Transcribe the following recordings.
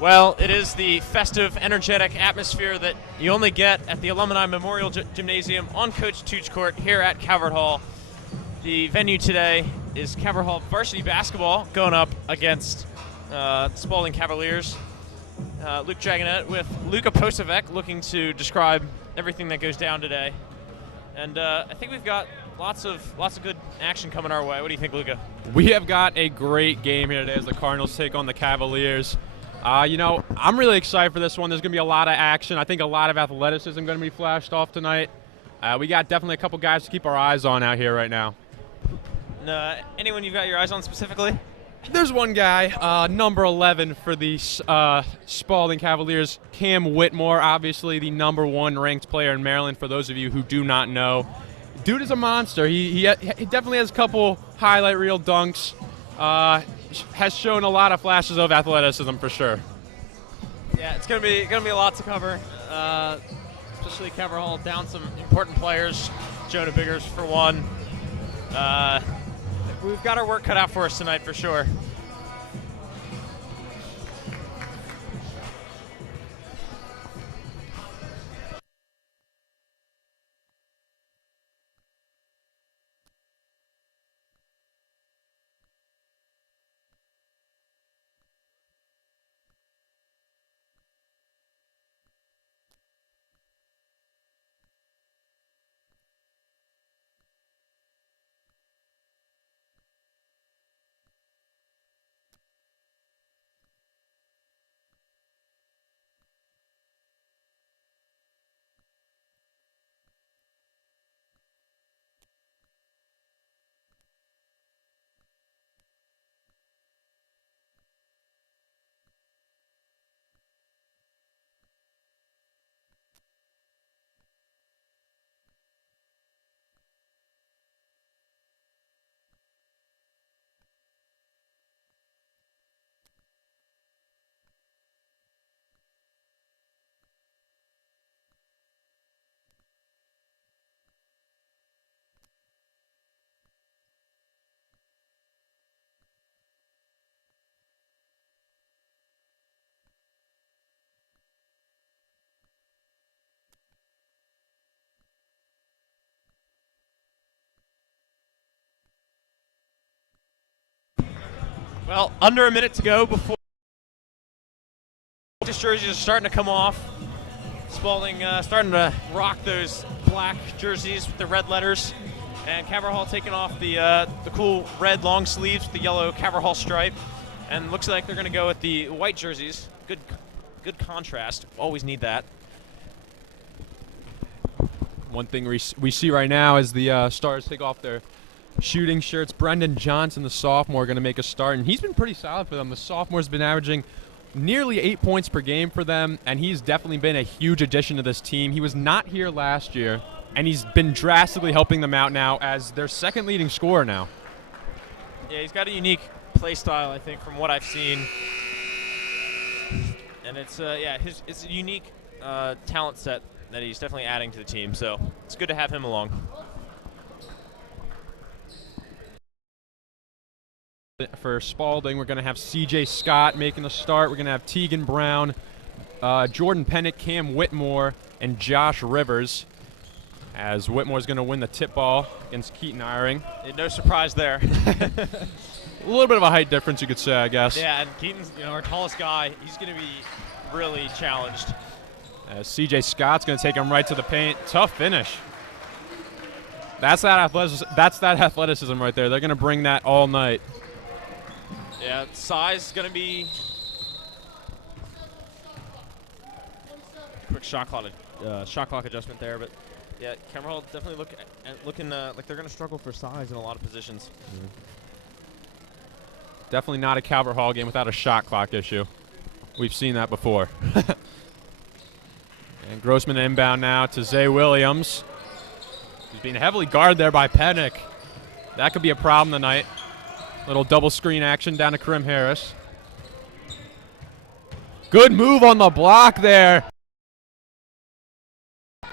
Well, it is the festive, energetic atmosphere that you only get at the Alumni Memorial Gymnasium on Coach Tooch Court here at Calvert Hall. The venue today is Calvert Hall Varsity basketball going up against Spalding Cavaliers. Luke Dragonet with Luka Posavec looking to describe everything that goes down today. And I think we've got lots of good action coming our way. What do you think, Luka? We have got a great game here today as the Cardinals take on the Cavaliers. I'm really excited for this one. There's going to be a lot of action. I think a lot of athleticism going to be flashed off tonight. We got definitely a couple guys to keep our eyes on out here right now. Anyone you've got your eyes on specifically? There's one guy, number 11 for the Spalding Cavaliers, Cam Whitmore, obviously the number 1 ranked player in Maryland, for those of you who do not know. Dude is a monster. He definitely has a couple highlight reel dunks. Has shown a lot of flashes of athleticism for sure. Yeah, it's gonna be a lot to cover, especially Calvert Hall down some important players. Jonah Biggers for one. We've got our work cut out for us tonight for sure. Well, under a minute to go before this jerseys are starting to come off. Spalding starting to rock those black jerseys with the red letters, and Calvert Hall taking off the cool red long sleeves with the yellow Calvert Hall stripe, and looks like they're going to go with the white jerseys. Good contrast. Always need that. One thing we see right now is the Stars take off their shooting shirts. Brendan Johnson, the sophomore, going to make a start, and he's been pretty solid for them. The sophomore's been averaging nearly 8 points per game for them, and he's definitely been a huge addition to this team. He was not here last year, and he's been drastically helping them out now as their second leading scorer now. Yeah, he's got a unique play style, I think, from what I've seen, and it's a unique talent set that he's definitely adding to the team. So it's good to have him along. For Spalding, we're going to have C.J. Scott making the start. We're going to have Tegan Brown, Jordan Pennick, Cam Whitmore, and Josh Rivers, as Whitmore's going to win the tip ball against Keaton Eyring. No surprise there. A little bit of a height difference, you could say, I guess. Yeah, and Keaton's our tallest guy. He's going to be really challenged. C.J. Scott's going to take him right to the paint. Tough finish. That's that athleticism right there. They're going to bring that all night. Yeah, size is going to be quick shot clock adjustment there, but yeah, Calvert Hall definitely looking like they're going to struggle for size in a lot of positions. Mm-hmm. Definitely not a Calvert Hall game without a shot clock issue. We've seen that before. And Grossman inbound now to Zay Williams. He's being heavily guarded there by Pennick. That could be a problem tonight. Little double screen action down to Karim Harris. Good move on the block there. Yeah,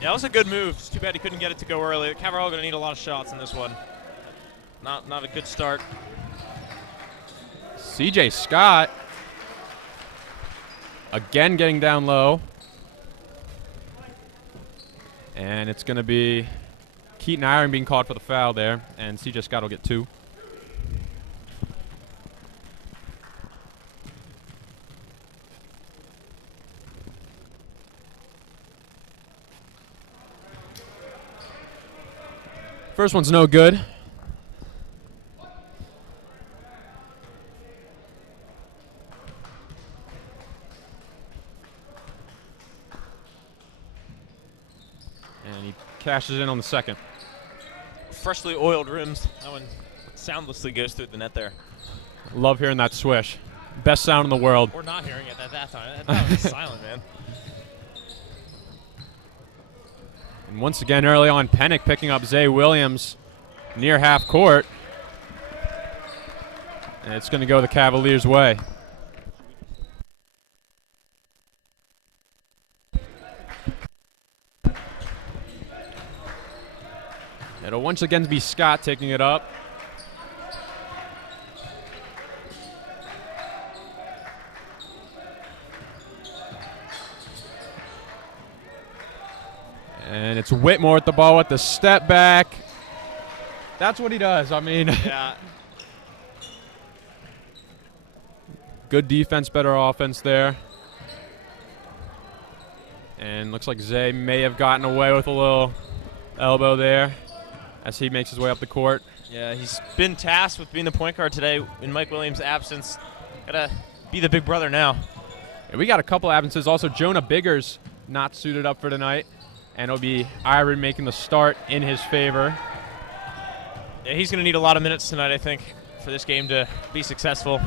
that was a good move. It's too bad he couldn't get it to go early. Calvert Hall going to need a lot of shots in this one. Not a good start. CJ Scott again getting down low. And it's going to be Keaton Iron being called for the foul there, and CJ Scott will get 2. First one's no good. And he cashes in on the second. Freshly oiled rims. That one soundlessly goes through the net there. Love hearing that swish. Best sound in the world. We're not hearing it at that time. That was silent, man. And once again, early on, Pennick picking up Zay Williams near half court. And it's going to go the Cavaliers' way. It'll once again be Scott taking it up. And it's Whitmore at the ball with the step back. That's what he does. I mean, Yeah. good defense, better offense there. And looks like Zay may have gotten away with a little elbow there as he makes his way up the court. Yeah, he's been tasked with being the point guard today in Mike Williams' absence. Gotta be the big brother now. And we got a couple absences. Also, Jonah Biggers not suited up for tonight. And it'll be Iron making the start in his favor. Yeah, he's going to need a lot of minutes tonight, I think, for this game to be successful.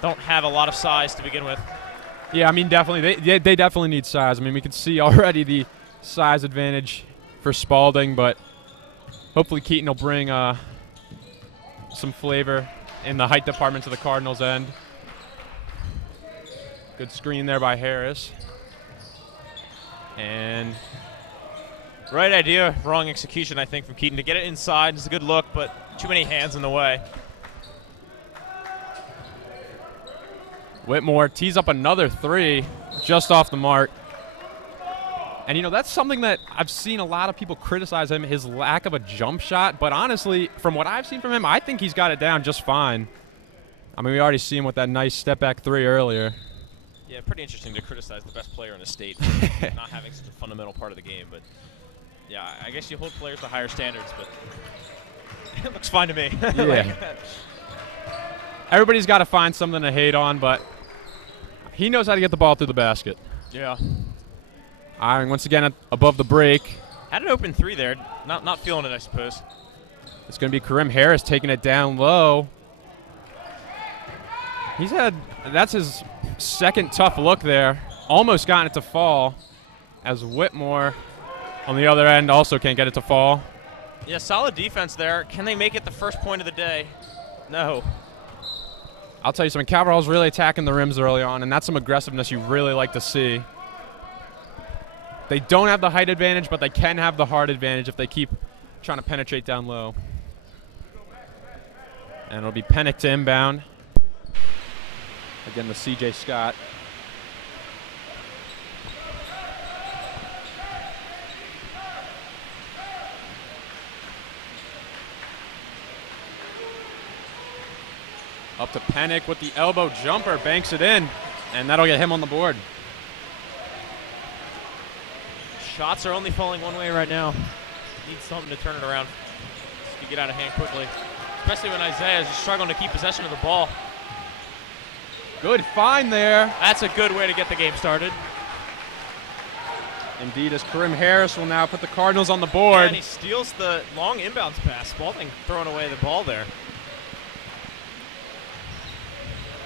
Don't have a lot of size to begin with. Yeah, I mean, definitely. They definitely need size. I mean, we can see already the size advantage for Spalding, but hopefully Keaton will bring some flavor in the height department to the Cardinals' end. Good screen there by Harris. And right idea, wrong execution, I think, from Keaton. To get it inside is a good look, but too many hands in the way. Whitmore tees up another 3 just off the mark. And, you know, that's something that I've seen a lot of people criticize him, his lack of a jump shot. But honestly, from what I've seen from him, I think he's got it down just fine. I mean, we already see him with that nice step-back 3 earlier. Yeah, pretty interesting to criticize the best player in the state for not having such a fundamental part of the game. But, yeah, I guess you hold players to higher standards, but it looks fine to me. Yeah. Everybody's got to find something to hate on, but he knows how to get the ball through the basket. Yeah. Iron once again above the break. Had an open 3 there. Not feeling it, I suppose. It's going to be Karim Harris taking it down low. That's his second tough look there. Almost gotten it to fall, as Whitmore on the other end also can't get it to fall. Yeah, solid defense there. Can they make it the first point of the day? No. I'll tell you something, Cavaliers really attacking the rims early on, and that's some aggressiveness you really like to see. They don't have the height advantage, but they can have the heart advantage if they keep trying to penetrate down low. And it'll be Pennick to inbound. Again, the CJ Scott. Up to Pennick with the elbow jumper, banks it in, and that'll get him on the board. Shots are only falling one way right now. Needs something to turn it around. This could get out of hand quickly, especially when Isaiah is just struggling to keep possession of the ball. Good find there. That's a good way to get the game started. Indeed, as Karim Harris will now put the Cardinals on the board. Yeah, and he steals the long inbounds pass. Spalding throwing away the ball there.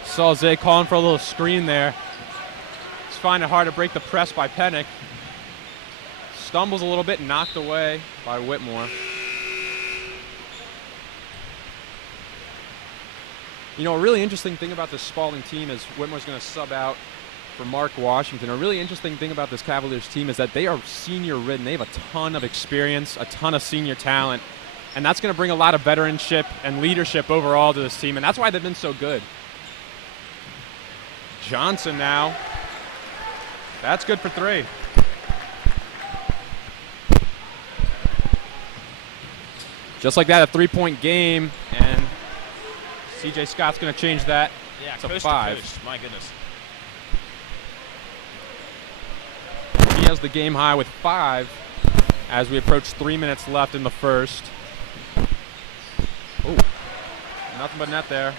Saw Zay calling for a little screen there. He's finding it hard to break the press by Pennick. Stumbles a little bit, knocked away by Whitmore. You know, a really interesting thing about this Spalding team is Whitmore's going to sub out for Mark Washington. A really interesting thing about this Cavaliers team is that they are senior-ridden. They have a ton of experience, a ton of senior talent, and that's going to bring a lot of veteranship and leadership overall to this team, and that's why they've been so good. Johnson now. That's good for 3. Just like that, a 3-point game, and C.J. Scott's going to change that to 5. To coast. My goodness. He has the game high with 5 as we approach 3 minutes left in the first. Oh, nothing but net there.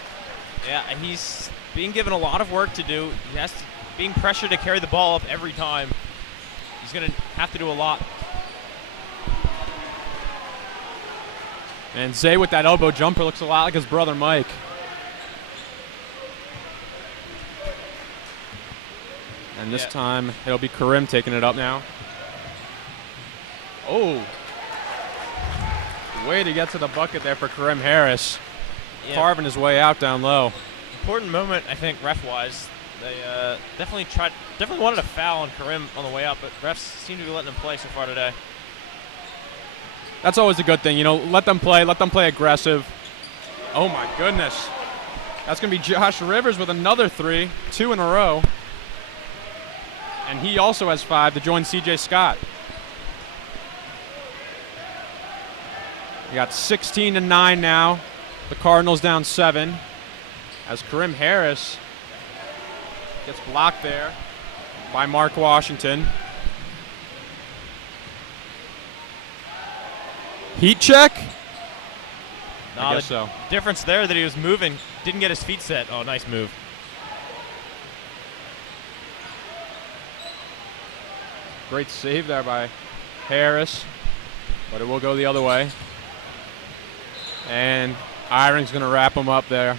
Yeah, he's being given a lot of work to do. He has to, being pressured to carry the ball up every time. He's going to have to do a lot. And Zay with that elbow jumper looks a lot like his brother Mike. And this time it'll be Karim taking it up now. Oh. Way to get to the bucket there for Karim Harris. Yeah. Carving his way out down low. Important moment, I think, ref-wise. They definitely wanted a foul on Karim on the way up, but refs seem to be letting him play so far today. That's always a good thing, you know, let them play aggressive. Oh my goodness. That's going to be Josh Rivers with another 3, 2 in a row. And he also has 5 to join C.J. Scott. We got 16-9 now. The Cardinals down 7 as Karim Harris gets blocked there by Mark Washington. Heat check? I guess so. Difference there that he was moving, didn't get his feet set. Oh, nice move. Great save there by Harris, but it will go the other way. And Iron's going to wrap him up there.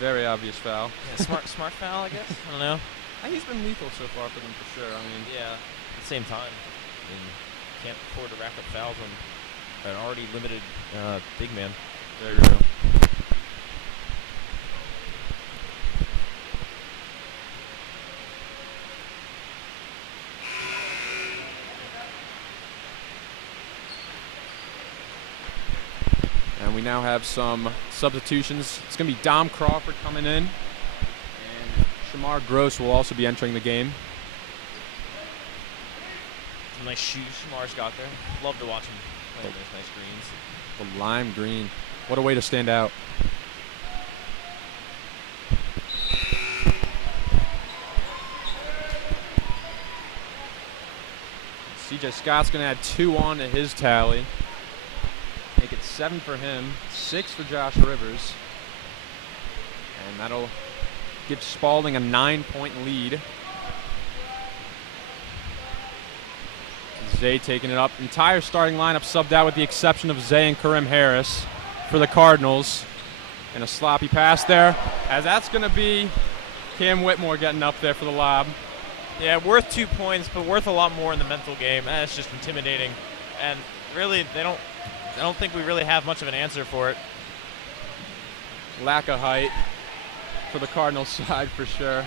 Very obvious foul. Yeah, smart foul, I guess. I don't know. He's been lethal so far for them for sure. I mean, yeah. At the same time, I mean, can't afford to rack up fouls on an already limited big man. There you go. And we now have some substitutions. It's going to be Dom Crawford coming in, and Shamar Gross will also be entering the game. Nice shoes Shamar's got there. Love to watch him play those nice greens. The lime green. What a way to stand out. C.J. Scott's going to add 2 on to his tally. Make it 7 for him, 6 for Josh Rivers. And that'll give Spalding a 9-point lead. Zay taking it up. Entire starting lineup subbed out with the exception of Zay and Karim Harris for the Cardinals. And a sloppy pass there, as that's going to be Cam Whitmore getting up there for the lob. Yeah, worth 2 points, but worth a lot more in the mental game. That's just intimidating. And really, I don't think we really have much of an answer for it. Lack of height for the Cardinals side for sure.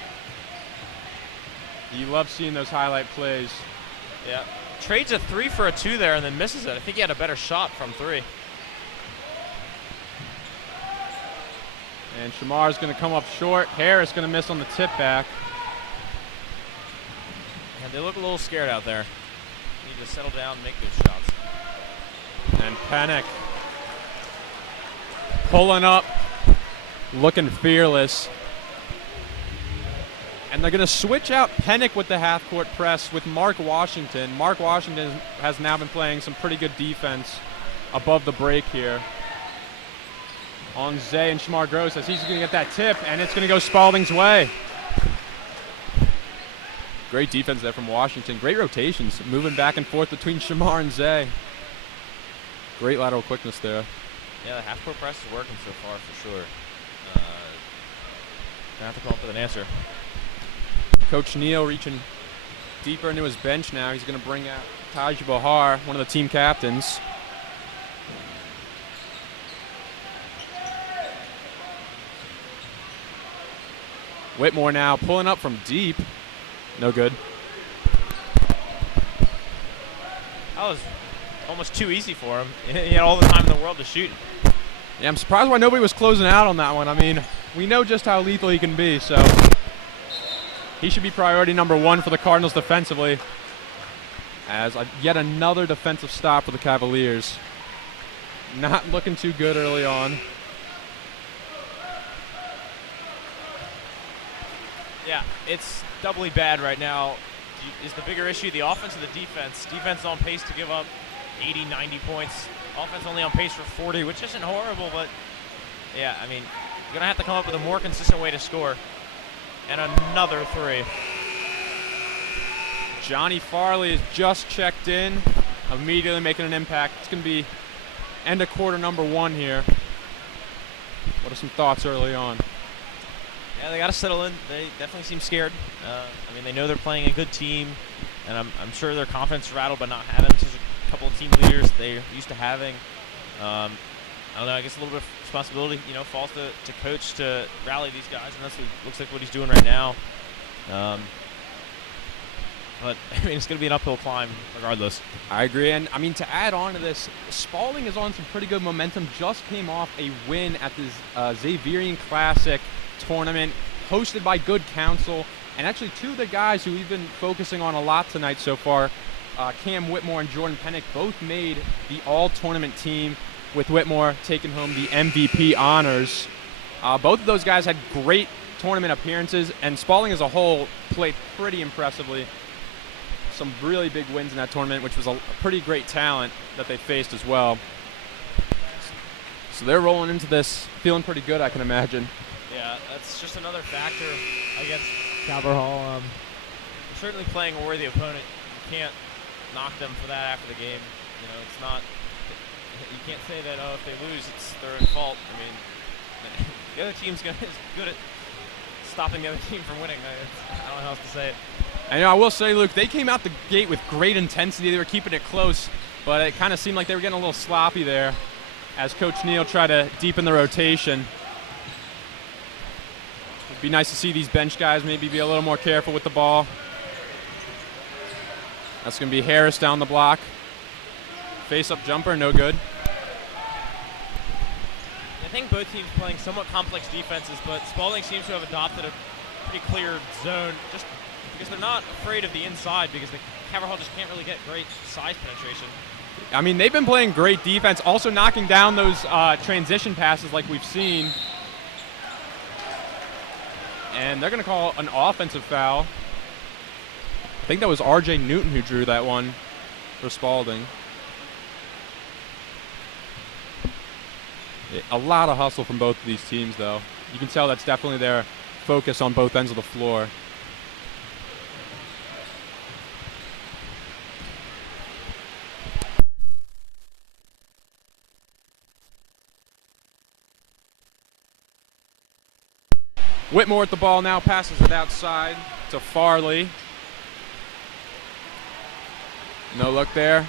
You love seeing those highlight plays. Yeah. Trades a 3 for a 2 there and then misses it. I think he had a better shot from 3. And Shamar's going to come up short. Harris going to miss on the tip back. And they look a little scared out there. Need to settle down and make those shots. And Panic pulling up, looking fearless. And they're going to switch out Pennick with the half-court press with Mark Washington. Mark Washington has now been playing some pretty good defense above the break here on Zay and Shamar Gross as he's going to get that tip, and it's going to go Spalding's way. Great defense there from Washington. Great rotations, moving back and forth between Shamar and Zay. Great lateral quickness there. Yeah, the half-court press is working so far for sure. Gonna have to come up with an answer. Coach Neal reaching deeper into his bench now. He's going to bring out Taj Bahar, one of the team captains. Whitmore now pulling up from deep. No good. That was almost too easy for him. He had all the time in the world to shoot. Yeah, I'm surprised why nobody was closing out on that one. I mean, we know just how lethal he can be, so he should be priority number 1 for the Cardinals defensively. As yet another defensive stop for the Cavaliers. Not looking too good early on. Yeah, it's doubly bad right now. Is the bigger issue the offense or the defense? Defense is on pace to give up 80, 90 points. Offense only on pace for 40, which isn't horrible, but yeah, I mean, you're going to have to come up with a more consistent way to score. And another 3. Johnny Farley is just checked in, immediately making an impact. It's going to be end of quarter number 1 here. What are some thoughts early on? Yeah, they got to settle in. They definitely seem scared. I mean, they know they're playing a good team, and I'm sure their confidence is rattled by not having such a couple of team leaders they're used to having. I don't know. I guess a little bit of responsibility, falls to coach to rally these guys, and that's what looks like what he's doing right now. But I mean, it's going to be an uphill climb regardless. I agree, and I mean, to add on to this, Spalding is on some pretty good momentum. Just came off a win at this Xaverian Classic tournament hosted by Good Counsel, and actually 2 of the guys who we've been focusing on a lot tonight so far, Cam Whitmore and Jordan Pennick, both made the all-tournament team, with Whitmore taking home the MVP honors. Both of those guys had great tournament appearances, and Spalding as a whole played pretty impressively. Some really big wins in that tournament, which was a pretty great talent that they faced as well. So they're rolling into this feeling pretty good, I can imagine. Yeah, that's just another factor against Calvert Hall. They're certainly playing a worthy opponent. You can't knock them for that after the game. It's not. You can't say that if they lose, it's their own fault. I mean, the other team's is good at stopping the other team from winning. I don't know how else to say it. I will say, Luke, they came out the gate with great intensity. They were keeping it close, but it kind of seemed like they were getting a little sloppy there as Coach Neal tried to deepen the rotation. It'd be nice to see these bench guys maybe be a little more careful with the ball. That's going to be Harris down the block. Face-up jumper, no good. I think both teams playing somewhat complex defenses, but Spalding seems to have adopted a pretty clear zone just because they're not afraid of the inside, because the Calvert Hall just can't really get great size penetration. I mean, they've been playing great defense, also knocking down those transition passes like we've seen. And they're going to call an offensive foul. I think that was R.J. Newton who drew that one for Spalding. A lot of hustle from both of these teams, though. You can tell that's definitely their focus on both ends of the floor. Whitmore at the ball now, passes it outside to Farley. No look there.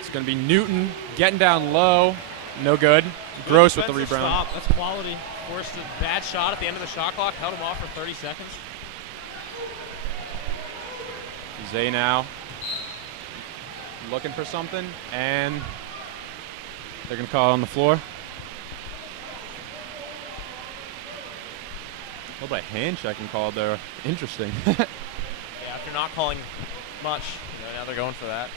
It's going to be Newton getting down low. No good. Gross with the rebound. Stop. That's quality. Forced a bad shot at the end of the shot clock. Held him off for 30 seconds. Zay now looking for something, and they're going to call it on the floor. A little bit of hand checking called there. Interesting. Yeah, after not calling much, now they're going for that.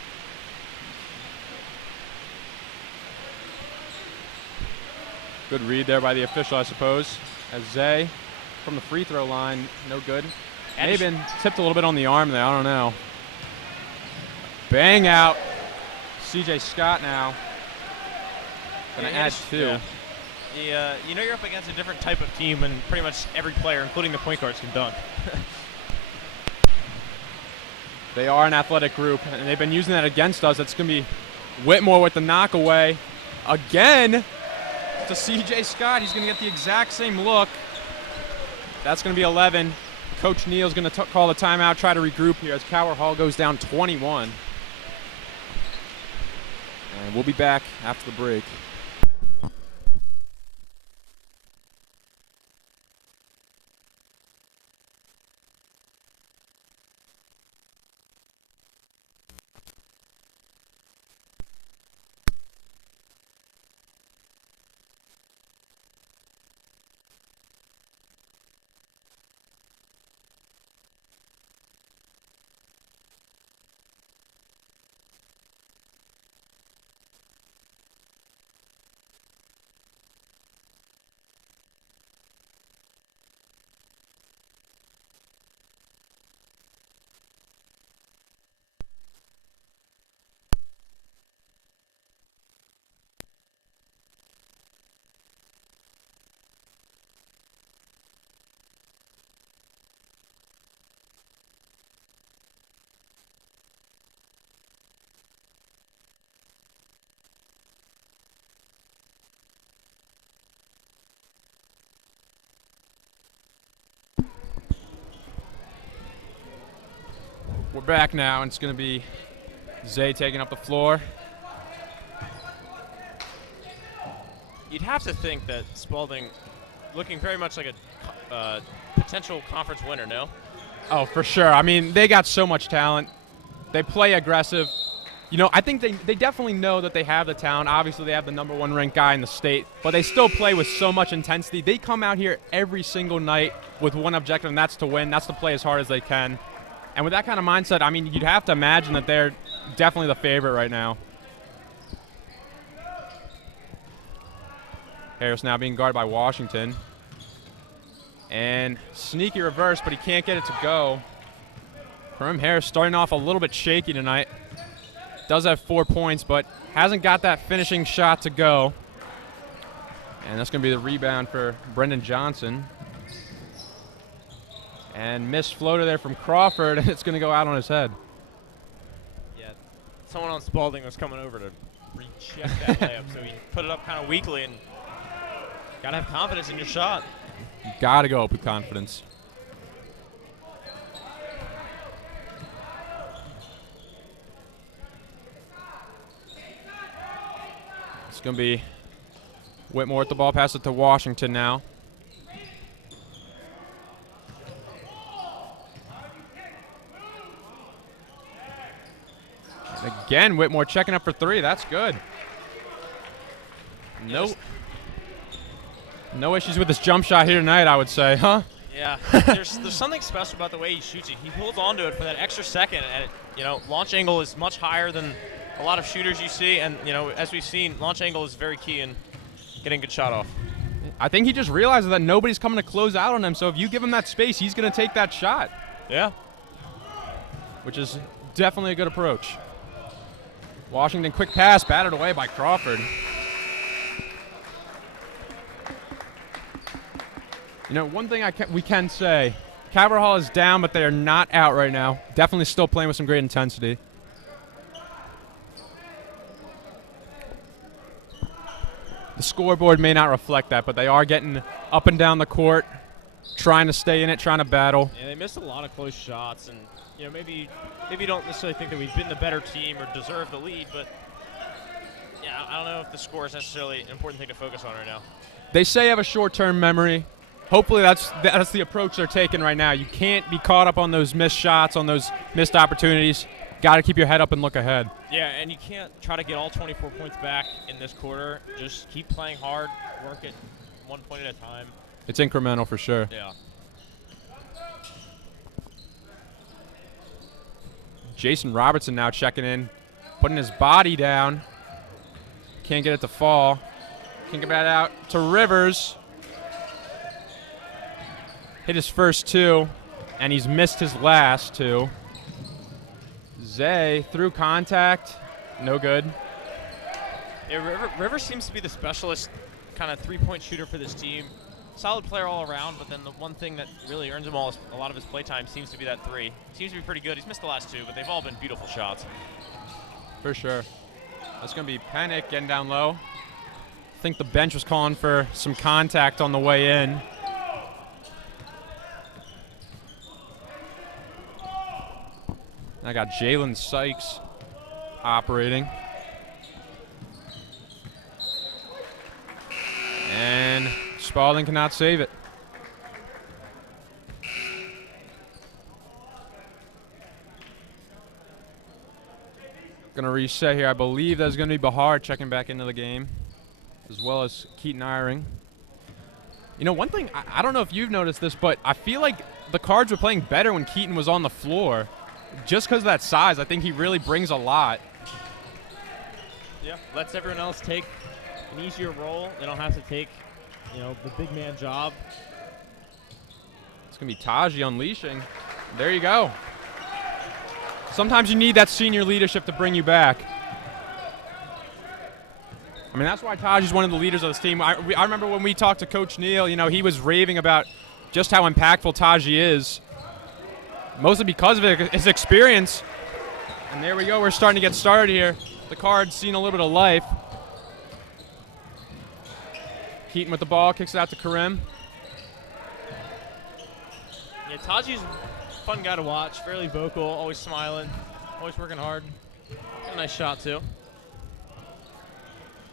Good read there by the official, I suppose. As Zay from the free throw line, no good. May have been tipped a little bit on the arm there, I don't know. Bang out. C.J. Scott now. Gonna add 2. Yeah. You're up against a different type of team, and pretty much every player, including the point guards, can dunk. They are an athletic group, and they've been using that against us. It's going to be Whitmore with the knockaway. Again to C.J. Scott. He's going to get the exact same look. That's going to be 11. Coach Neal's going to call the timeout, try to regroup here as Calvert Hall goes down 21. And we'll be back after the break. We're back now, and it's going to be Zay taking up the floor. You'd have to think that Spalding looking very much like a potential conference winner, no? Oh, for sure. I mean, they got so much talent. They play aggressive. You know, I think they definitely know that they have the talent. Obviously, they have the #1 ranked guy in the state, but they still play with so much intensity. They come out here every single night with one objective, and that's to win. That's to play as hard as they can. And with that kind of mindset, I mean, you'd have to imagine that they're definitely the favorite right now. Harris now being guarded by Washington. And sneaky reverse, but he can't get it to go. For him, Harris starting off a little bit shaky tonight. Does have 4 points, but hasn't got that finishing shot to go. And that's going to be the rebound for Brendan Johnson. And missed floater there from Crawford, and it's going to go out on his head. Yeah, someone on Spalding was coming over to recheck that layup, so he put it up kind of weakly, and got to have confidence in your shot. You got to go up with confidence. It's going to be Whitmore with the ball, pass it to Washington now. And again, Whitmore checking up for 3. That's good. No issues with his jump shot here tonight, I would say, huh? Yeah, there's something special about the way he shoots it. He holds on to it for that extra second, and launch angle is much higher than a lot of shooters you see, and as we've seen, launch angle is very key in getting a good shot off. I think he just realizes that nobody's coming to close out on him, so if you give him that space, he's going to take that shot. Yeah. Which is definitely a good approach. Washington, quick pass, batted away by Crawford. One thing we can say, Calvert Hall is down, but they are not out right now. Definitely still playing with some great intensity. The scoreboard may not reflect that, but they are getting up and down the court, trying to stay in it, trying to battle. Yeah, they missed a lot of close shots, and maybe you don't necessarily think that we've been the better team or deserve the lead, but yeah, I don't know if the score is necessarily an important thing to focus on right now. They say have a short-term memory. Hopefully that's the approach they're taking right now. You can't be caught up on those missed shots, on those missed opportunities. Got to keep your head up and look ahead. Yeah, and you can't try to get all 24 points back in this quarter. Just keep playing hard, work it 1 point at a time. It's incremental for sure. Yeah. Jason Robertson now checking in, putting his body down. Can't get it to fall. Can't get that out to Rivers. Hit his first 2, and he's missed his last 2. Zay through contact, no good. Yeah, Rivers seems to be the specialist kind of three-point shooter for this team. Solid player all around, but then the one thing that really earns him a lot of his play time seems to be that 3. Seems to be pretty good. He's missed the last 2, but they've all been beautiful shots. For sure. That's going to be Panic getting down low. I think the bench was calling for some contact on the way in. I got Jalen Sykes operating. And Spalding cannot save it. Going to reset here. I believe that's going to be Bahar checking back into the game, as well as Keaton Eyring. One thing, I don't know if you've noticed this, but I feel like the Cards were playing better when Keaton was on the floor. Just because of that size, I think he really brings a lot. Yeah, lets everyone else take an easier role. They don't have to take, the big man job. It's going to be Taji unleashing. There you go. Sometimes you need that senior leadership to bring you back. I mean, that's why Taji's one of the leaders of this team. I remember when we talked to Coach Neal, he was raving about just how impactful Taji is. Mostly because of his experience. And there we go. We're starting to get started here. The Cards seeing a little bit of life. Keaton with the ball, kicks it out to Karim. Yeah, Taji's fun guy to watch. Fairly vocal, always smiling, always working hard. Got a nice shot too.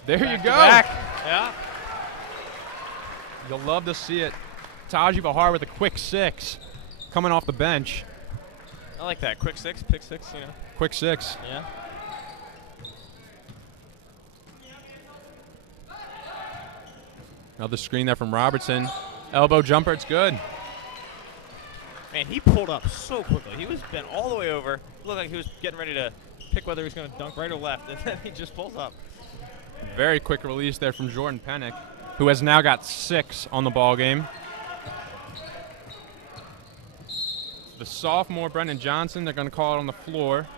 There Back you to go. back. Yeah. You'll love to see it. Taji Bahar with a quick 6 coming off the bench. I like that. Quick 6, pick 6, you know. Quick 6. Yeah. Another screen there from Robertson. Elbow jumper, it's good. Man, he pulled up so quickly. He was bent all the way over. It looked like he was getting ready to pick whether he was going to dunk right or left, and then he just pulls up. Very quick release there from Jordan Pennick, who has now got 6 on the ball game. The sophomore, Brendan Johnson, they're going to call it on the floor.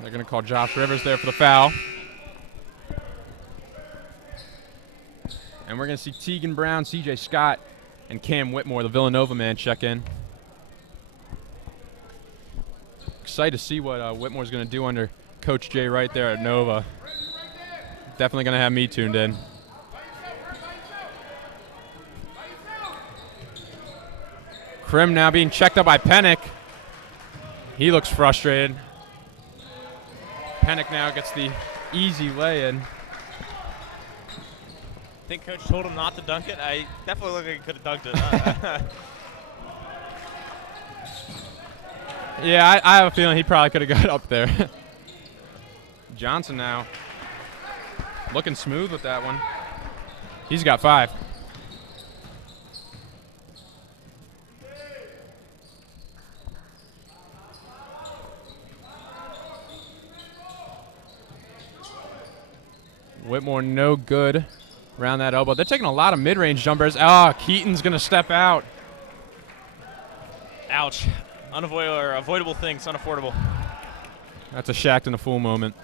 They're going to call Josh Rivers there for the foul. And we're going to see Tegan Brown, CJ Scott, and Cam Whitmore, the Villanova man, check in. Excited to see what Whitmore's going to do under Coach Jay right there at Nova. Definitely going to have me tuned in. Krim now being checked up by Pennick. He looks frustrated. Pennick now gets the easy lay-in. I think Coach told him not to dunk it. I definitely look like he could have dunked it. Yeah, I have a feeling he probably could have got up there. Johnson now looking smooth with that one. He's got 5. Whitmore no good around that elbow. They're taking a lot of mid-range jumpers. Keaton's going to step out. Ouch. Avoidable things, unaffordable. That's a Shaq and a fool moment.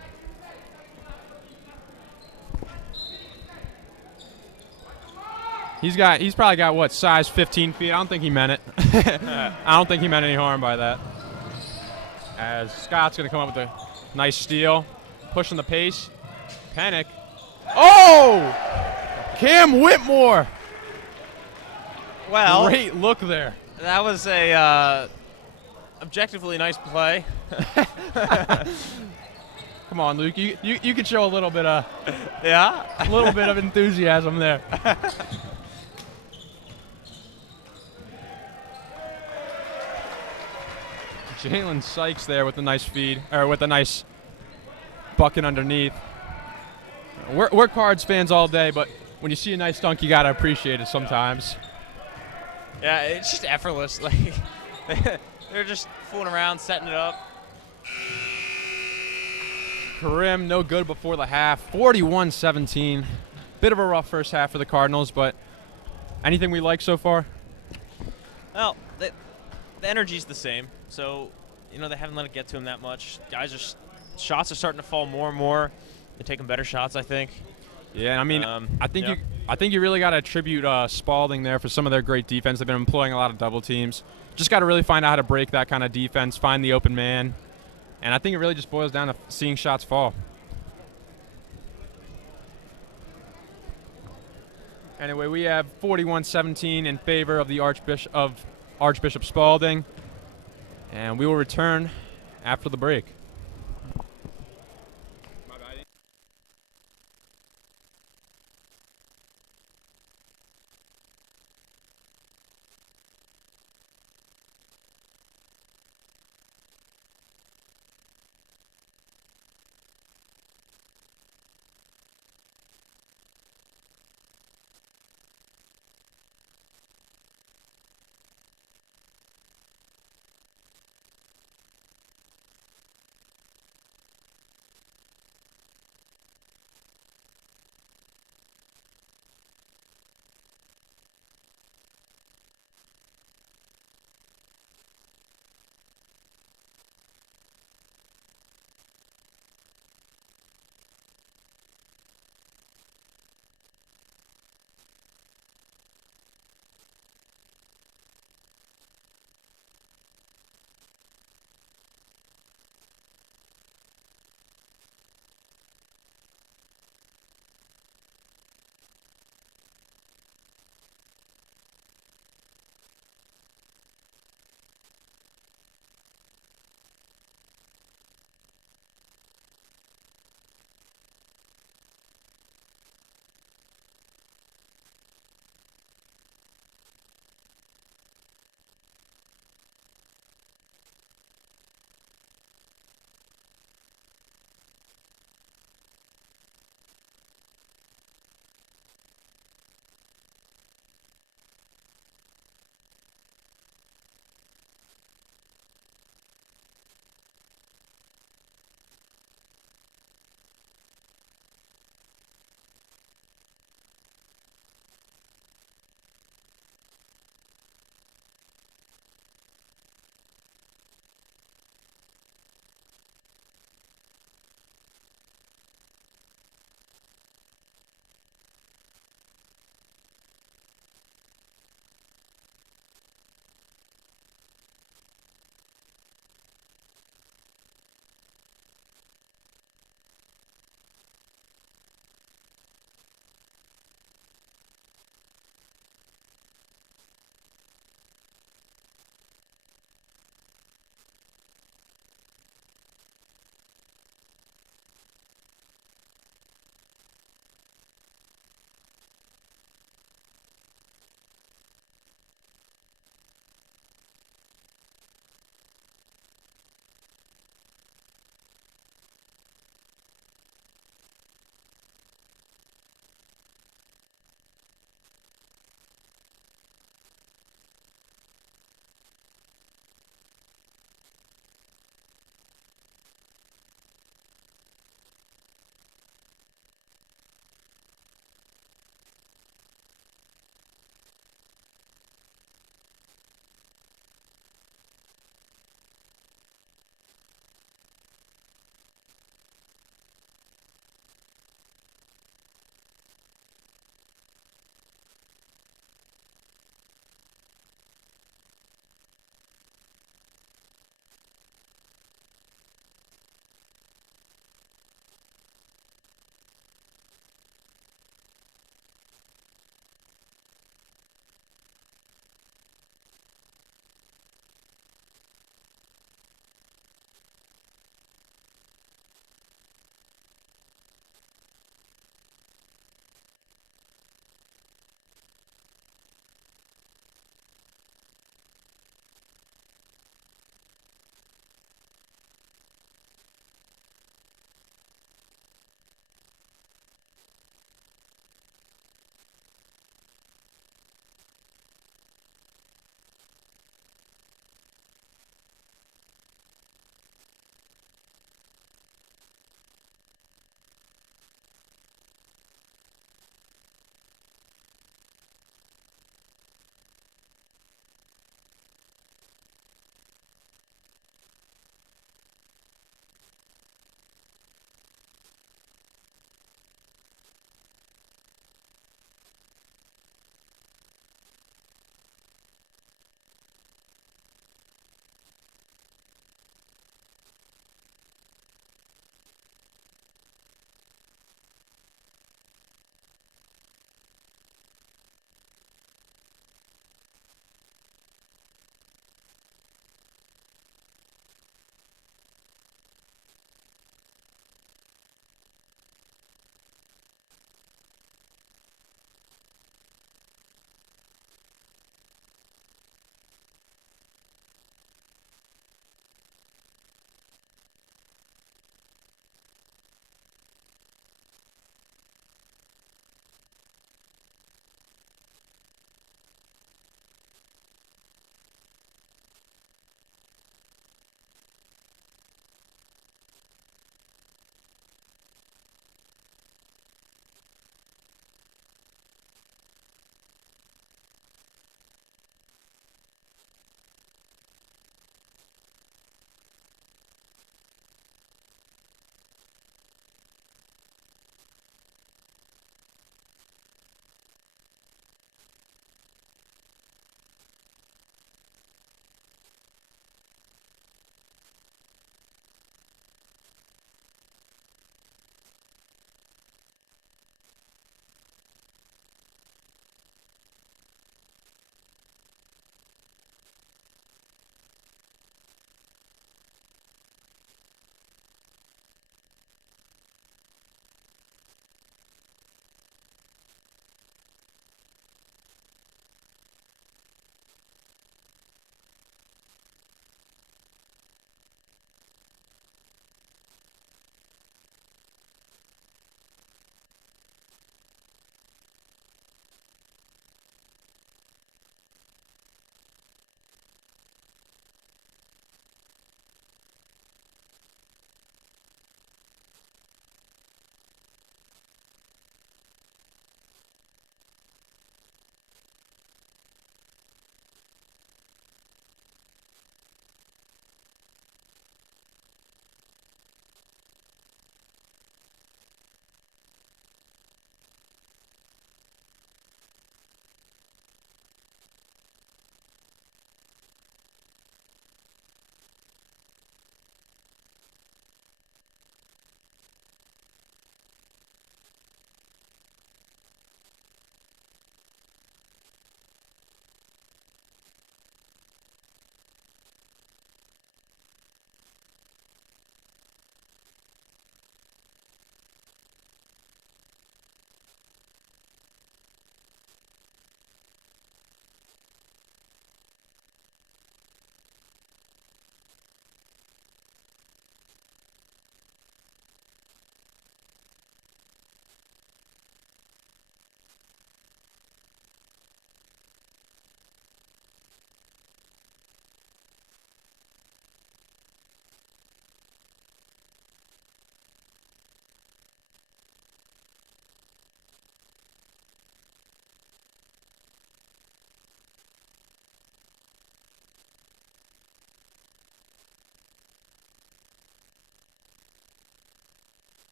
He's probably got, what, size 15 feet? I don't think he meant it. I don't think he meant any harm by that. As Scott's going to come up with a nice steal. Pushing the pace. Pennick. Oh! Cam Whitmore. Well, great look there. That was a objectively nice play. Come on, Luke. You could show a little bit of yeah, a little bit of enthusiasm there. Jalen Sykes there with a nice feed, or with a nice bucket underneath. We're Cards fans all day, but when you see a nice dunk, you gotta appreciate it sometimes. Yeah, it's just effortless. Like they're just fooling around, setting it up. Karim, no good before the half. 41-17. Bit of a rough first half for the Cardinals, but anything we like so far? Well, the energy's the same. So, they haven't let it get to them that much. Shots are starting to fall more and more. They're taking better shots, I think. Yeah, I mean, I think you really got to attribute Spalding there for some of their great defense. They've been employing a lot of double teams. Just got to really find out how to break that kind of defense, find the open man. And I think it really just boils down to seeing shots fall. Anyway, we have 41-17 in favor of the Archbishop Spalding. And we will return after the break.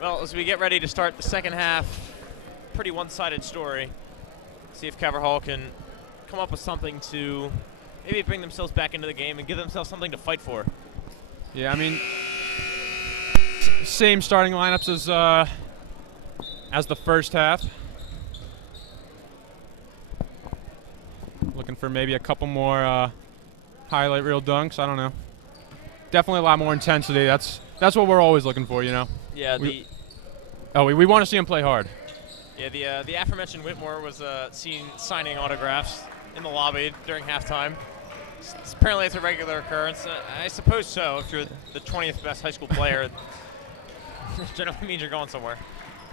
Well, as we get ready to start the second half, pretty one-sided story. See if Calvert can come up with something to maybe bring themselves back into the game and give themselves something to fight for. Yeah, I mean, same starting lineups as the first half. Looking for maybe a couple more highlight reel dunks. I don't know. Definitely a lot more intensity. That's what we're always looking for, you know. Yeah. We want to see him play hard. Yeah. The aforementioned Whitmore was seen signing autographs in the lobby during halftime. Apparently, it's a regular occurrence. I suppose so. If you're the 20th best high school player, it generally means you're going somewhere.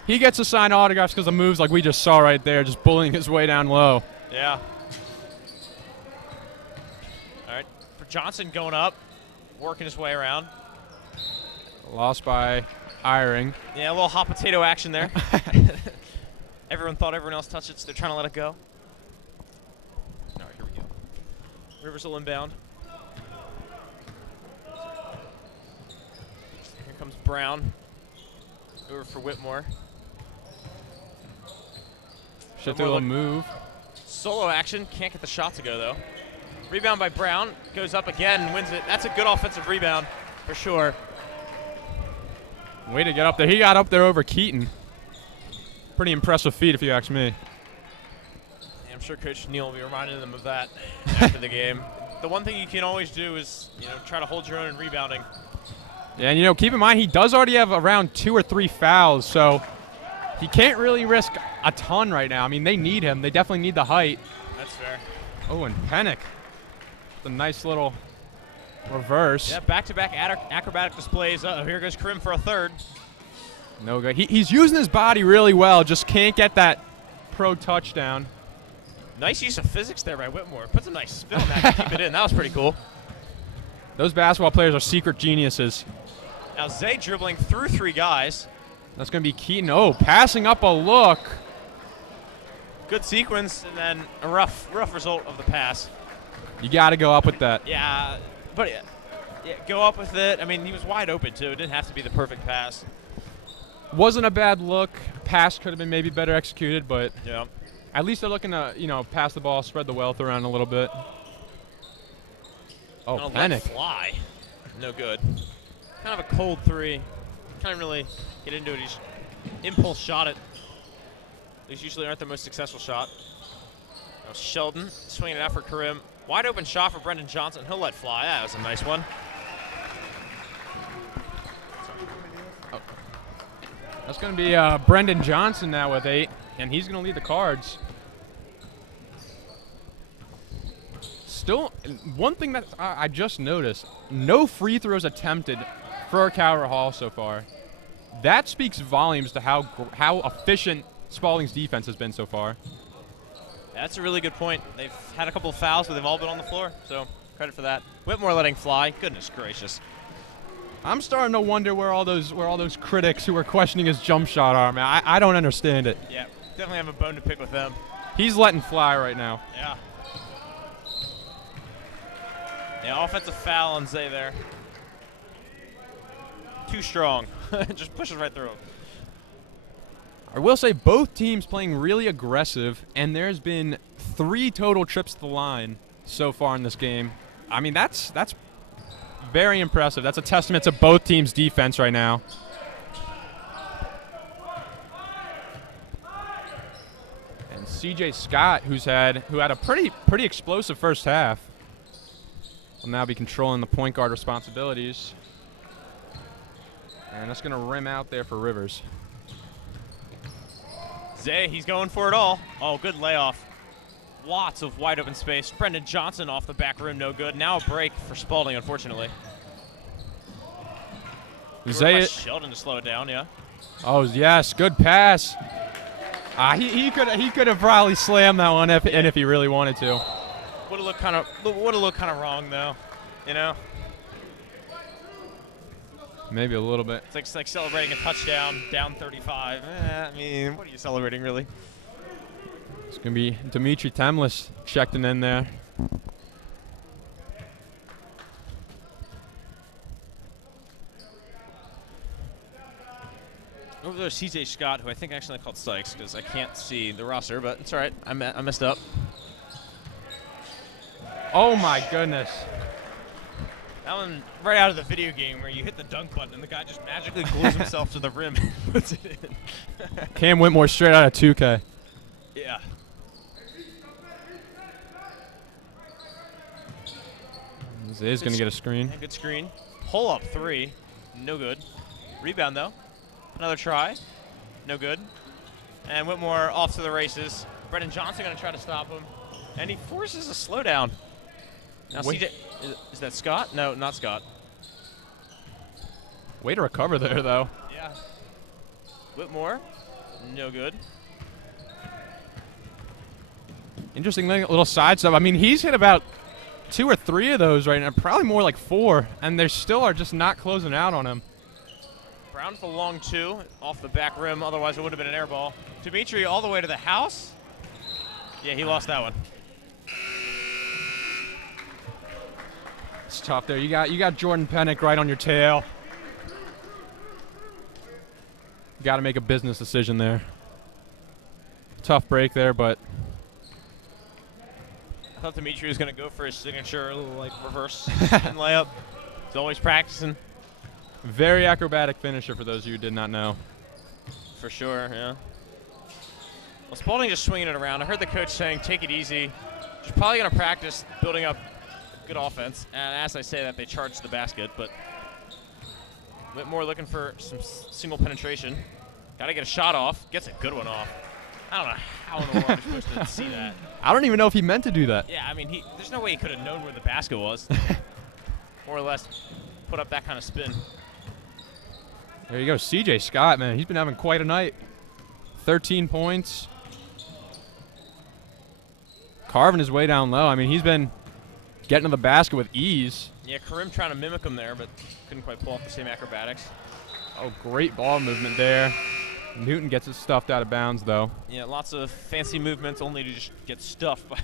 He gets to sign autographs because of moves like we just saw right there, just bullying his way down low. Yeah. All right. For Johnson going up, working his way around. Lost by Eyring. Yeah, a little hot potato action there. Everyone thought everyone else touched it, so they're trying to let it go. All right, here we go. Rivers will inbound. Here comes Brown. Over for Whitmore. Should do a little move. Solo action. Can't get the shot to go, though. Rebound by Brown. Goes up again and wins it. That's a good offensive rebound for sure. Way to get up there. He got up there over Keaton. Pretty impressive feat, if you ask me. I'm sure Coach Neal will be reminding them of that after the game. The one thing you can always do is, try to hold your own in rebounding. Yeah, and keep in mind he does already have around 2 or 3 fouls, so he can't really risk a ton right now. I mean, they need him. They definitely need the height. That's fair. Oh, and Pennick. The nice little reverse. Yeah, back-to-back acrobatic displays. Uh-oh, here goes Karim for a third. No good. He's using his body really well, just can't get that pro touchdown. Nice use of physics there by Whitmore. Puts a nice spin on that to keep it in. That was pretty cool. Those basketball players are secret geniuses. Now Zay dribbling through 3 guys. That's going to be Keaton. Oh, passing up a look. Good sequence, and then a rough result of the pass. You got to go up with that. Yeah, but go up with it. I mean, he was wide open, too. It didn't have to be the perfect pass. Wasn't a bad look. Pass could have been maybe better executed, but yeah. At least they're looking to, pass the ball, spread the wealth around a little bit. Oh, Pennick. Fly. No good. Kind of a cold 3. Can't really get into it. He's impulse shot it. These usually aren't the most successful shot. Now Sheldon swinging it out for Karim. Wide open shot for Brendan Johnson. He'll let fly. That was a nice one. Oh. That's going to be Brendan Johnson now with 8, and he's going to lead the Cards. Still, one thing that I just noticed, no free throws attempted for Calvert Hall so far. That speaks volumes to how efficient Spalding's defense has been so far. That's a really good point. They've had a couple of fouls, but they've all been on the floor, so credit for that. Whitmore letting fly. Goodness gracious. I'm starting to wonder where all those critics who are questioning his jump shot are, man. I don't understand it. Yeah, definitely have a bone to pick with them. He's letting fly right now. Yeah. Yeah, offensive foul on Zay there. Too strong. Just pushes right through him. I will say both teams playing really aggressive, and there's been 3 total trips to the line so far in this game. I mean, that's very impressive. That's a testament to both teams' defense right now. And CJ Scott, who had a pretty explosive first half, will now be controlling the point guard responsibilities. And that's going to rim out there for Rivers. Zay, he's going for it all. Oh, good layoff. Lots of wide open space. Brendan Johnson off the back rim, no good. Now a break for Spalding, unfortunately. Zay, Sheldon to slow it down, yeah. Oh yes, good pass. He could have probably slammed that one if he really wanted to. Would have looked kind of wrong though, you know. Maybe a little bit. It's like celebrating a touchdown, down 35. I mean, what are you celebrating, really? It's going to be Dimitri Temlis checked in there. Over there, CJ Scott, who I think actually called Sykes because I can't see the roster, but it's all right. I messed up. Oh, my goodness. That one right out of the video game where you hit the dunk button and the guy just magically glues himself to the rim and puts it in. Cam Whitmore straight out of 2K. Yeah. This is going to get a screen. Yeah, good screen. Pull up 3. No good. Rebound, though. Another try. No good. And Whitmore off to the races. Brendan Johnson going to try to stop him. And he forces a slowdown. Now, CJ, is that Scott? No, not Scott. Way to recover there, though. Yeah. Whitmore. No good. Interesting little side stuff. I mean, he's hit about 2 or 3 of those right now, probably more like 4, and they still are just not closing out on him. Brown for long 2 off the back rim, otherwise it would have been an air ball. Dimitri all the way to the house. Yeah, he lost that one. It's tough there. You got Jordan Pennick right on your tail. You got to make a business decision there. Tough break there, but I thought Dimitri was going to go for his signature, a little like reverse and layup. He's always practicing. very acrobatic finisher for those of you who did not know. For sure, yeah. Well, Spalding just swinging it around. I heard the coach saying, take it easy. She's probably going to practice building up good offense. And as I say that, they charge the basket. But Whitmore looking for some single penetration. Got to get a shot off. Gets a good one off. I don't know how in the world you're supposed to see that. I don't even know if he meant to do that. Yeah, I mean, there's no way he could have known where the basket was. More or less put up that kind of spin. There you go. CJ Scott, man. He's been having quite a night. 13 points. Carving his way down low. I mean, he's been getting to the basket with ease. Yeah, Karim trying to mimic him there, but couldn't quite pull off the same acrobatics. Oh, great ball movement there. Newton gets it stuffed out of bounds, though. Yeah, lots of fancy movements only to just get stuffed by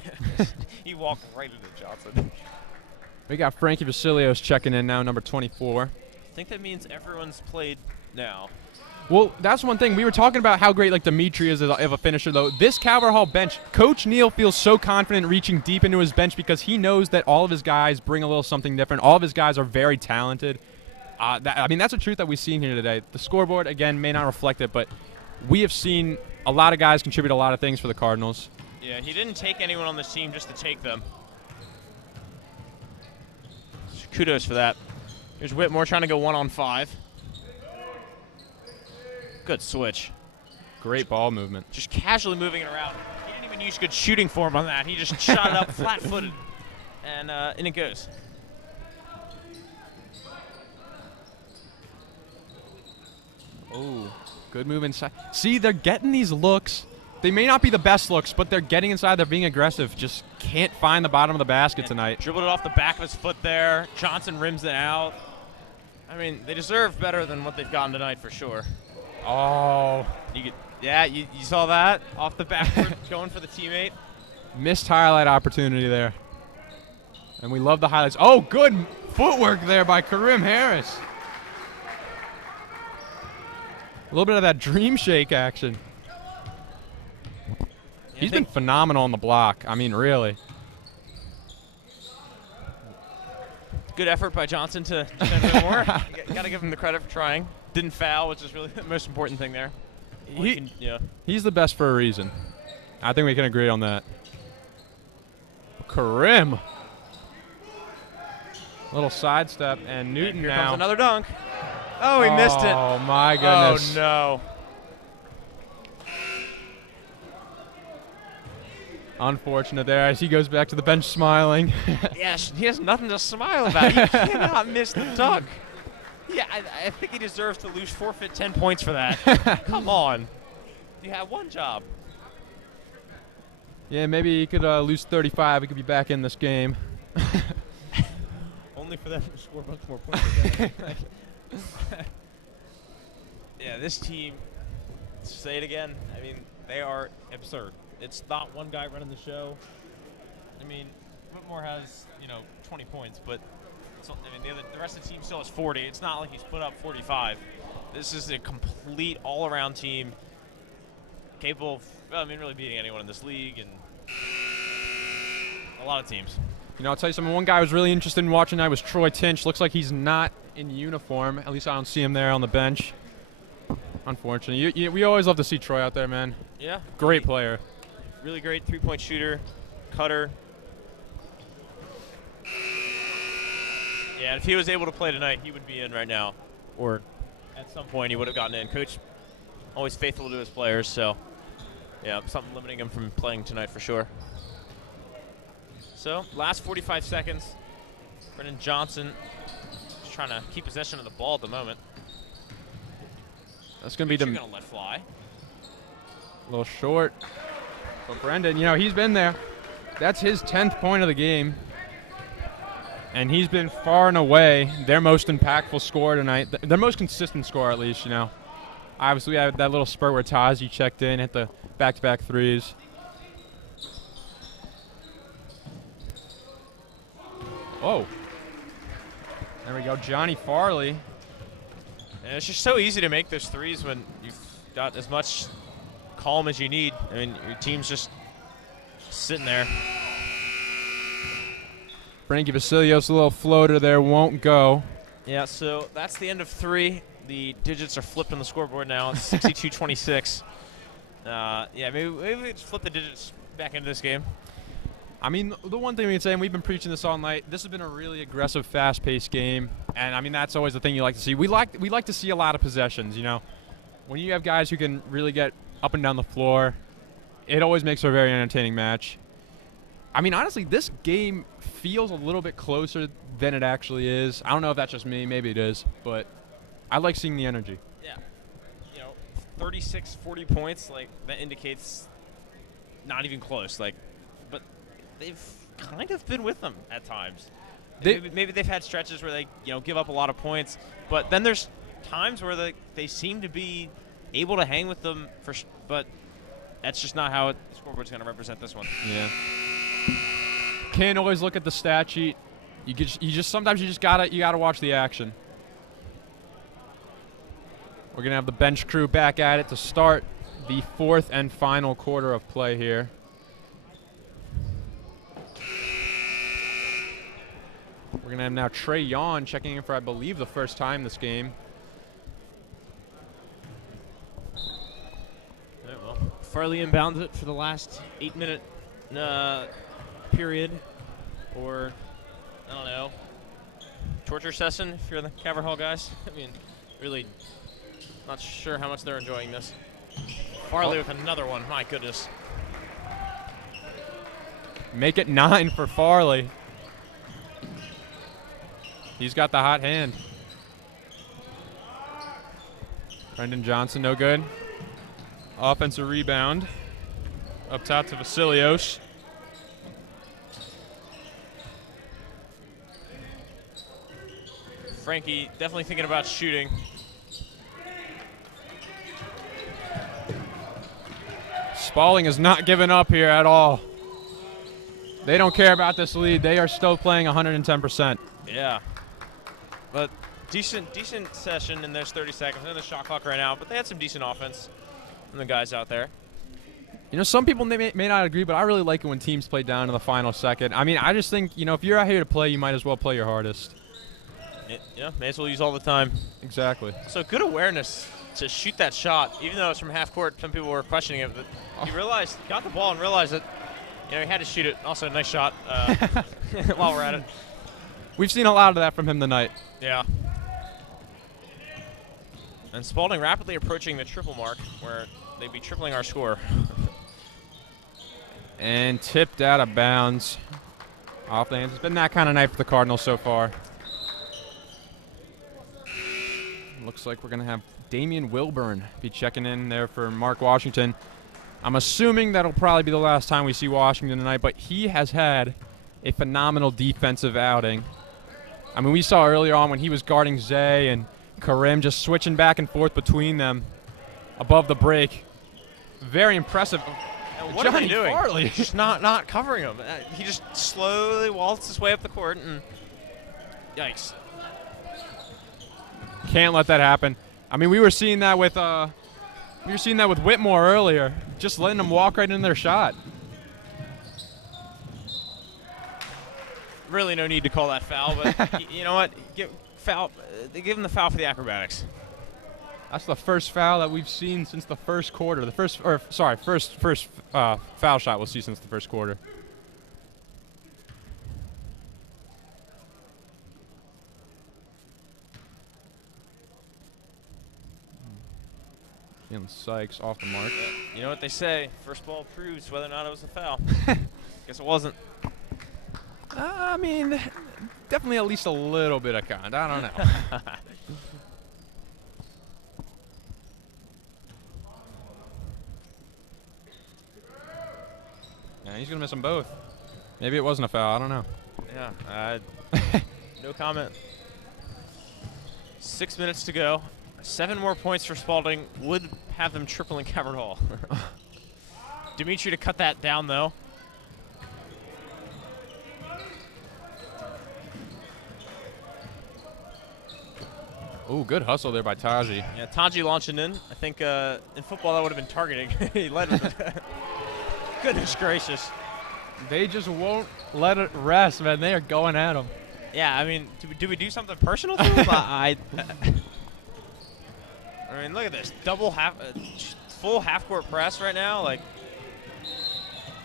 he walked right into Johnson. We got Frankie Vasilios checking in now, number 24. I think that means everyone's played now. Well, that's one thing. We were talking about how great, like, Dimitri is of a finisher, though. This Calvert Hall bench, Coach Neal feels so confident reaching deep into his bench because he knows that all of his guys bring a little something different. All of his guys are very talented. I mean, that's a truth that we've seen here today. The scoreboard, again, may not reflect it, but we have seen a lot of guys contribute a lot of things for the Cardinals. Yeah, he didn't take anyone on this team just to take them. Kudos for that. Here's Whitmore trying to go 1-on-5. Good switch. Great ball movement. Just casually moving it around. He didn't even use good shooting form on that. He just shot it up flat-footed, and in it goes. Oh, good move inside. See, they're getting these looks. They may not be the best looks, but they're getting inside. They're being aggressive. Just can't find the bottom of the basket tonight. Dribbled it off the back of his foot there. Johnson rims it out. I mean, they deserve better than what they've gotten tonight for sure. Oh. You saw that? Off the backboard, going for the teammate. Missed highlight opportunity there. And we love the highlights. Oh, good footwork there by Karim Harris. A little bit of that dream shake action. Yeah, He's been phenomenal on the block. I mean, really. Good effort by Johnson to defend a bit more. Got to give him the credit for trying. Didn't foul, which is really the most important thing there. He's the best for a reason. I think we can agree on that. Karim. Little sidestep, and Newton Here now. comes another dunk. Oh, he missed it. Oh, my goodness. Oh, no. Unfortunate there as he goes back to the bench smiling. Yeah, he has nothing to smile about. He cannot miss the dunk. Yeah, I think he deserves to lose forfeit 10 points for that. Come on. You have one job. Yeah, maybe he could lose 35. He could be back in this game. Only for them to score a bunch more points. Yeah, this team, say it again, I mean, they are absurd. It's not one guy running the show. I mean, Whitmore has, 20 points, but the rest of the team still has 40. It's not like he's put up 45. This is a complete all-around team capable of, really beating anyone in this league and a lot of teams. You know, I'll tell you something. One guy I was really interested in watching tonight was Troy Tinch. Looks like he's not in uniform. At least I don't see him there on the bench. Unfortunately. We always love to see Troy out there, man. Yeah. Great player. Really great three-point shooter, cutter. Yeah, if he was able to play tonight, he would be in right now. Or at some point he would have gotten in. Coach always faithful to his players, so yeah, something limiting him from playing tonight for sure. So, last 45 seconds. Brendan Johnson just trying to keep possession of the ball at the moment. That's going to be going to let fly. A little short. But Brendan, you know, he's been there. That's his 10th point of the game. And he's been far and away their most impactful scorer tonight. Their most consistent scorer, at least, you know. Obviously, we had that little spurt where Tazi checked in, hit the back-to-back threes. Oh. There we go, Johnny Farley. And it's just so easy to make those threes when you've got as much calm as you need. I mean, your team's just sitting there. Frankie Vasilios, a little floater there, won't go. Yeah, so that's the end of 3. The digits are flipped on the scoreboard now. It's 62-26. Yeah, maybe we just flip the digits back into this game. I mean, the one thing we can say, and we've been preaching this all night, this has been a really aggressive, fast-paced game. And, I mean, that's always the thing you like to see. We like to see a lot of possessions, you know. When you have guys who can really get up and down the floor, it always makes for a very entertaining match. I mean, honestly, this game feels a little bit closer than it actually is. I don't know if that's just me. Maybe it is. But I like seeing the energy. Yeah. You know, 36, 40 points, like, that indicates not even close. Like, but they've kind of been with them at times. Maybe they've had stretches where they, you know, give up a lot of points. But then there's times where they seem to be able to hang with them, but that's just not how the scoreboard's going to represent this one. Yeah. Can't always look at the stat sheet. Sometimes you just gotta watch the action. We're gonna have the bench crew back at it to start the 4th and final quarter of play here. We're gonna have now Trey Yawn checking in for, I believe, the first time this game. All right, well, Farley inbounds it for the last 8-minute period, or I don't know, torture session if you're the Cavern Hall guys. I mean, really not sure how much they're enjoying this. Farley with another one, my goodness. Make it 9 for Farley. He's got the hot hand. Brendan Johnson, no good. Offensive rebound. Up top to Vasilios. Frankie definitely thinking about shooting. Spalding is not giving up here at all. They don't care about this lead. They are still playing 110%. Yeah. But decent session in those 30 seconds. They're in the shot clock right now, but they had some decent offense from the guys out there. You know, some people may not agree, but I really like it when teams play down to the final second. I mean, I just think, you know, if you're out here to play, you might as well play your hardest. Yeah, may as well use all the time. Exactly. So good awareness to shoot that shot, even though it's from half court. Some people were questioning it, but he got the ball and realized that, you know, he had to shoot it. Also, nice shot while we're at it. We've seen a lot of that from him tonight. Yeah. And Spalding rapidly approaching the triple mark, where they'd be tripling our score. And tipped out of bounds. Off the hands. It's been that kind of night for the Cardinals so far. Looks like we're going to have Damian Wilburn be checking in there for Mark Washington. I'm assuming that'll probably be the last time we see Washington tonight, but he has had a phenomenal defensive outing. I mean, we saw earlier on when he was guarding Zay and Karim, just switching back and forth between them above the break. Very impressive. And what Johnny are they doing? Farley. Just not covering him. He just slowly waltzed his way up the court, and yikes. Can't let that happen. I mean, we were seeing that with Whitmore earlier, just letting them walk right in their shot. Really no need to call that foul, but you know what? They give him the foul for the acrobatics. That's the first foul that we've seen since the first quarter. First foul shot we'll see since the first quarter. Jalen Sykes off the mark. You know what they say? First ball proves whether or not it was a foul. Guess it wasn't. I mean, definitely at least a little bit of kind. I don't know. Yeah, he's going to miss them both. Maybe it wasn't a foul. I don't know. Yeah, no comment. 6 minutes to go. 7 more points for Spalding would have them tripling Calvert Hall. Dimitri to cut that down, though. Ooh, good hustle there by Taji. Yeah, Taji launching in. I think in football that would have been targeting. He led with it. Goodness gracious. They just won't let it rest, man. They are going at him. Yeah, I mean, do we do something personal to him? I mean, look at this. Full half-court press right now. Like,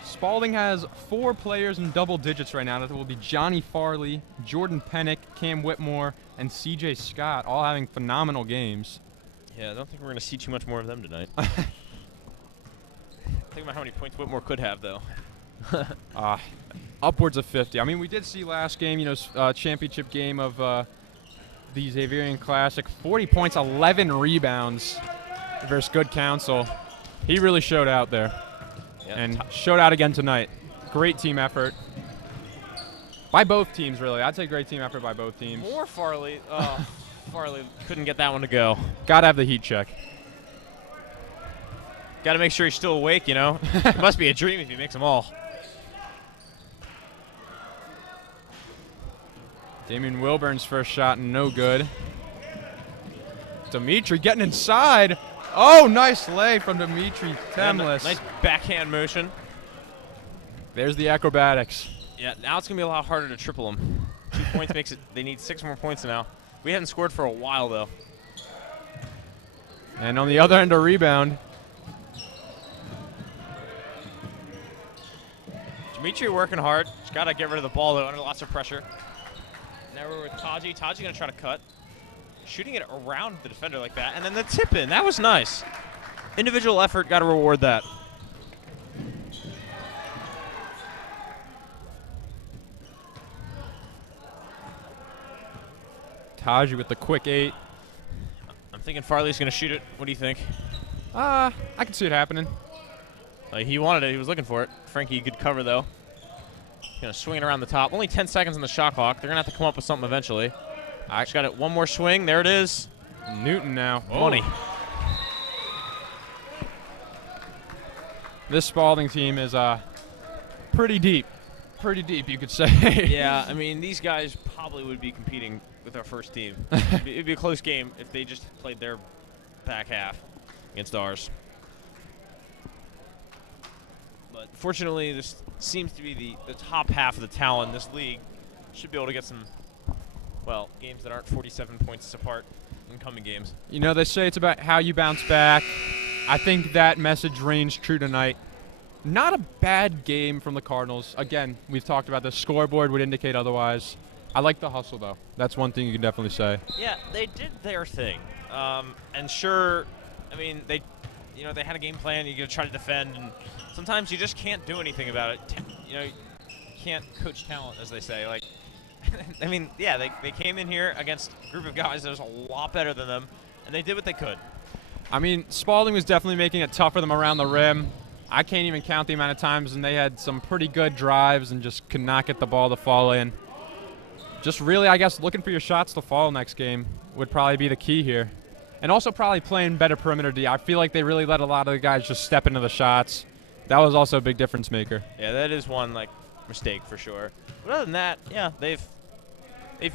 Spalding has 4 players in double digits right now. That will be Johnny Farley, Jordan Pennick, Cam Whitmore, and C.J. Scott, all having phenomenal games. Yeah, I don't think we're going to see too much more of them tonight. Think about how many points Whitmore could have, though. Upwards of 50. I mean, we did see last game, championship game of the Xaverian Classic. 40 points, 11 rebounds versus Good Counsel. He really showed out there. Yep. And showed out again tonight. Great team effort. By both teams, really. I'd say great team effort by both teams. More Farley. Oh, Farley couldn't get that one to go. Got to have the heat check. Got to make sure he's still awake, you know. It must be a dream if he makes them all. Damian Wilburn's first shot, no good. Dimitri getting inside. Oh, nice lay from Dimitri Temlis. Nice backhand motion. There's the acrobatics. Yeah, now it's going to be a lot harder to triple them. 2 points makes it. They need 6 more points now. We haven't scored for a while, though. And on the other end, a rebound. Dimitri working hard. Just got to get rid of the ball, though, under lots of pressure. Now we're with Taji. Taji going to try to cut. Shooting it around the defender like that. And then the tip in. That was nice. Individual effort. Got to reward that. Taji with the quick 8. I'm thinking Farley's going to shoot it. What do you think? I can see it happening. He wanted it. He was looking for it. Frankie could cover, though. Going to swing it around the top. Only 10 seconds on the shot clock. They're going to have to come up with something eventually. I just got it. One more swing. There it is. Newton now. Money. This Spalding team is pretty deep. Pretty deep, you could say. Yeah, I mean, these guys probably would be competing with our first team. It'd be a close game if they just played their back half against ours. But fortunately, this seems to be the top half of the talent in this league. Should be able to get some, well, games that aren't 47 points apart in coming games. You know, they say it's about how you bounce back. I think that message reigns true tonight. Not a bad game from the Cardinals. Again, we've talked about the scoreboard would indicate otherwise. I like the hustle, though. That's one thing you can definitely say. Yeah, they did their thing. And sure, I mean, they had a game plan. You got to try to defend, and sometimes you just can't do anything about it. You can't coach talent, as they say. Like, I mean, yeah, they came in here against a group of guys that was a lot better than them, and they did what they could. I mean, Spalding was definitely making it tough for them around the rim. I can't even count the amount of times, and they had some pretty good drives and just could not get the ball to fall in. Just really, I guess, looking for your shots to fall next game would probably be the key here. And also probably playing better perimeter D. I feel like they really let a lot of the guys just step into the shots. That was also a big difference maker. Yeah, that is one, mistake for sure. But other than that, yeah, they've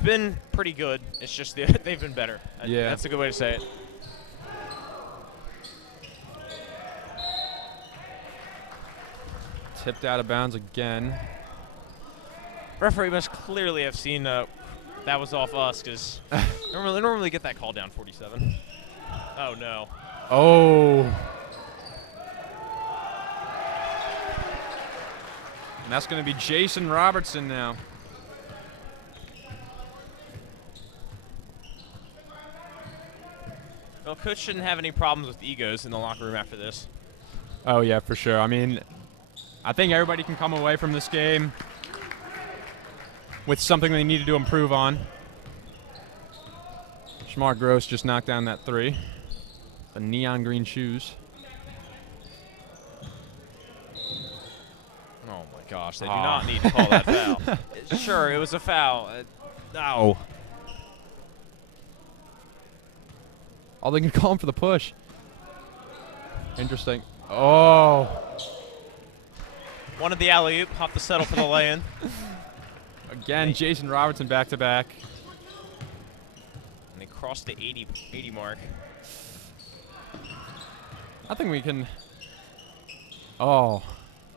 been pretty good. It's just they've been better. Yeah. That's a good way to say it. Tipped out of bounds again. Referee must clearly have seen that was off us, because normally get that call down 47. Oh, no. Oh. And that's going to be Jason Robertson now. Well, Coach shouldn't have any problems with egos in the locker room after this. Oh, yeah, for sure. I mean, I think everybody can come away from this game with something they needed to improve on. Shamar Gross just knocked down that 3. The neon green shoes. Oh, my gosh. They do not need to call that foul. Sure, it was a foul. No. Oh, they can call him for the push. Interesting. Oh. Wanted the alley-oop, off the settle for the lay-in. Again, Jason Robertson back-to-back. And they crossed the 80 mark. I think we can. Oh,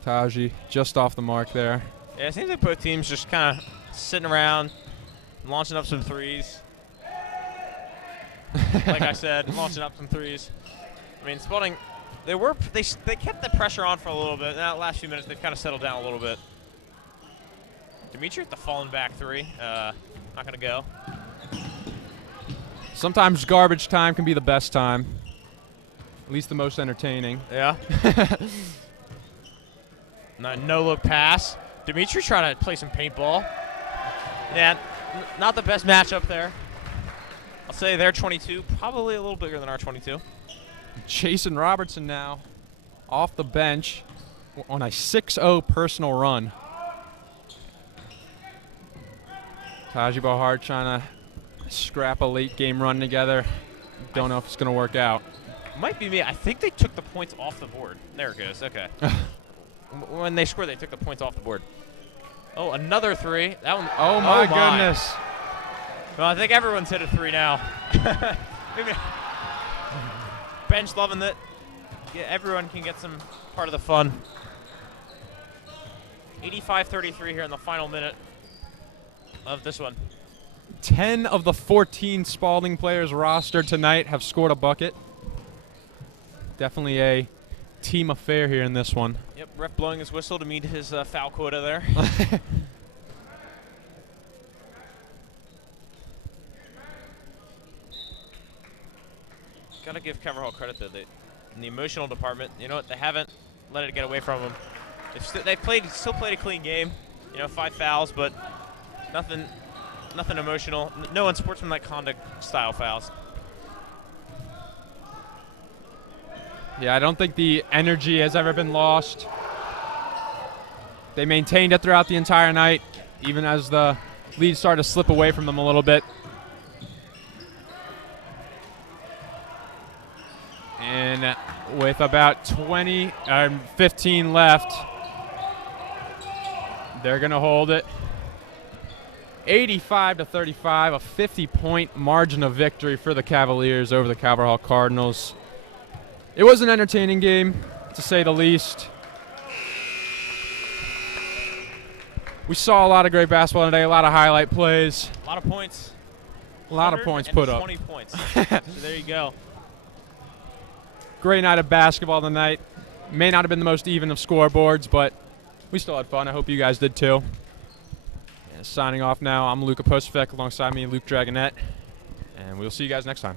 Taji just off the mark there. Yeah, it seems like both teams just kind of sitting around, launching up some threes. Like I said, launching up some threes. I mean, Spalding, they kept the pressure on for a little bit. Now, last few minutes, they've kind of settled down a little bit. Dimitri with the falling back 3. Not going to go. Sometimes garbage time can be the best time. At least the most entertaining. Yeah. No-look pass. Dimitri trying to play some paintball. Yeah, not the best matchup there. I'll say their 22, probably a little bigger than our 22. Jason Robertson now off the bench on a 6-0 personal run. Taji Bahar trying to scrap a late game run together. Don't know if it's going to work out. Might be me. I think they took the points off the board. There it goes. Okay. When they scored, they took the points off the board. Oh, another 3. That one. Oh, my goodness. Well, I think everyone's hit a 3 now. Bench loving it. Yeah, everyone can get some part of the fun. 85-33 here in the final minute of this one. 10 of the 14 Spalding players rostered tonight have scored a bucket. Definitely a team affair here in this one. Yep, ref blowing his whistle to meet his foul quota there. Got to give Caverhall credit, though. In the emotional department, you know what? They haven't let it get away from them. They've still played a clean game. 5 fouls, but nothing emotional. No unsportsmanlike conduct style fouls. Yeah, I don't think the energy has ever been lost. They maintained it throughout the entire night, even as the lead started to slip away from them a little bit. And with about 15 left, they're going to hold it. 85-35, a 50-point margin of victory for the Cavaliers over the Caverhall Cardinals. It was an entertaining game, to say the least. We saw a lot of great basketball today, a lot of highlight plays. A lot of points. A lot of points put up. 20 points. So there you go. Great night of basketball tonight. May not have been the most even of scoreboards, but we still had fun. I hope you guys did too. And signing off now, I'm Luca Postfek, alongside me, Luke Dragonette. And we'll see you guys next time.